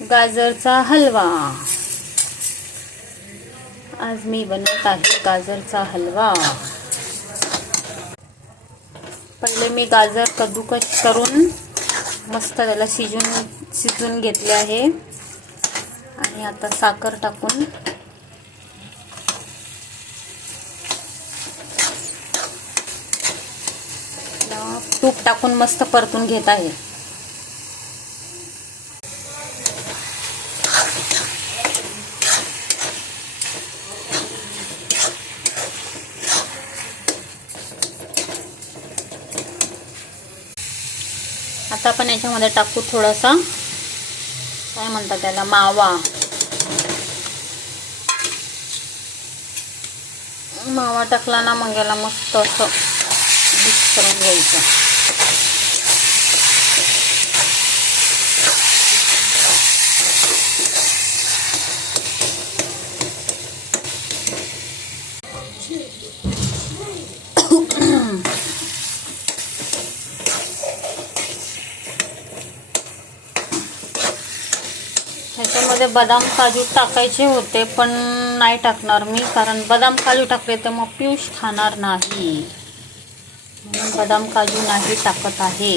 गाजरचा हलवा। आज मी बनवत आहे गाजरचा हलवा। पहिले मी गाजर कद्दूकस करून मस्त त्याला शिजून घेतले आहे आणि आता साखर टाकून तूप टाकून मस्त परतून घेत आहे। आता आपण याच्यामध्ये टाकू थोडासा काय म्हणतात त्याला मावा टाकला ना मग याला मस्त असं मिक्स करून घ्यायचं। ह्याच्यामध्ये बदाम काजू टाकायचे होते पण नाही टाकणार मी, कारण बदाम काजू टाकले तर मग पियुष खाणार नाही, म्हणून बदाम काजू नाही टाकत आहे।